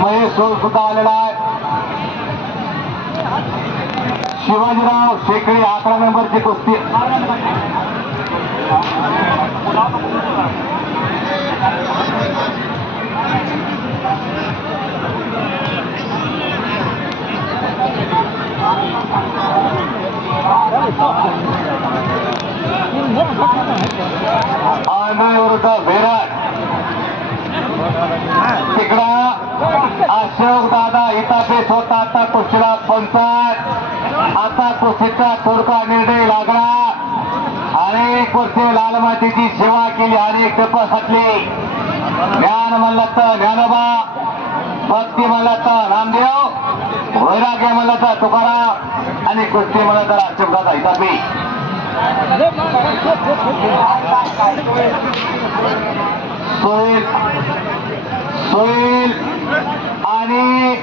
Mahesh soul सुद्धा आलेला आहे. शिवाजीराव शेकडी 11 नंबरची कुस्ती. विरुद्ध विराट. तिकडा अशोक दादा इतापे स्वतः आता कुस्तीला पंचायत. आता कुस्तीचा तोडका निर्णय लागला. अनेक वर्षे लाल मातीची सेवा केली, अनेक टप्पा घातली. ज्ञान म्हणलं तर ज्ञानोबा, भक्ती म्हणलं तर रामदेव, वैराग्य म्हणलं तर तुकाराम आणि कुस्ती म्हणलं तर अशोक दादा इतापे. सोहेल सोहेल आणि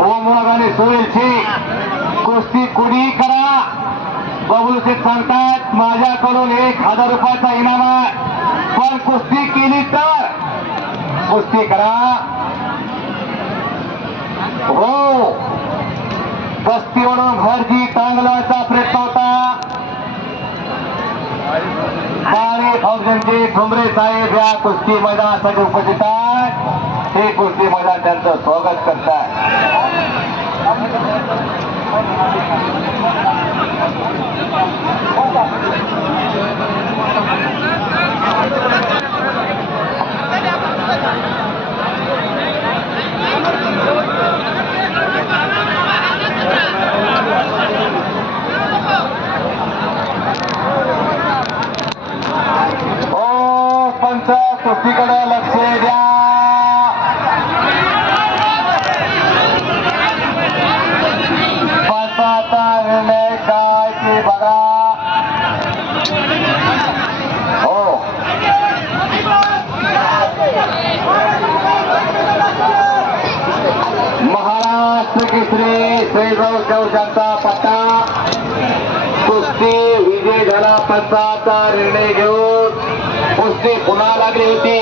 ओम सोहेलची कुस्ती कुणी करा. बबलू शेठ सांगतात माझ्याकडून 1000 रुपयाचा इनाम आहे, पण कुस्ती केली तर कुस्ती करा. हो, कुस्तीवरून घरची टांगलाचा प्रयत्न होता. काळे फौजांचे ठोंबरे साहेब या कुस्ती मैदानासाठी उपस्थित आहेत. हे कुस्ती मैदान त्यांचं स्वागत करतात. पंच कुस्तीकडे लक्ष द्या. पंचाचा निर्णय काय ते बघा. हो, महाराष्ट्र केसरी श्रीराव चौशांचा पट्टा. कुस्ती विजय झाला. पंचाचा निर्णय घेऊन कुस्ती पुन्हा लागली होती.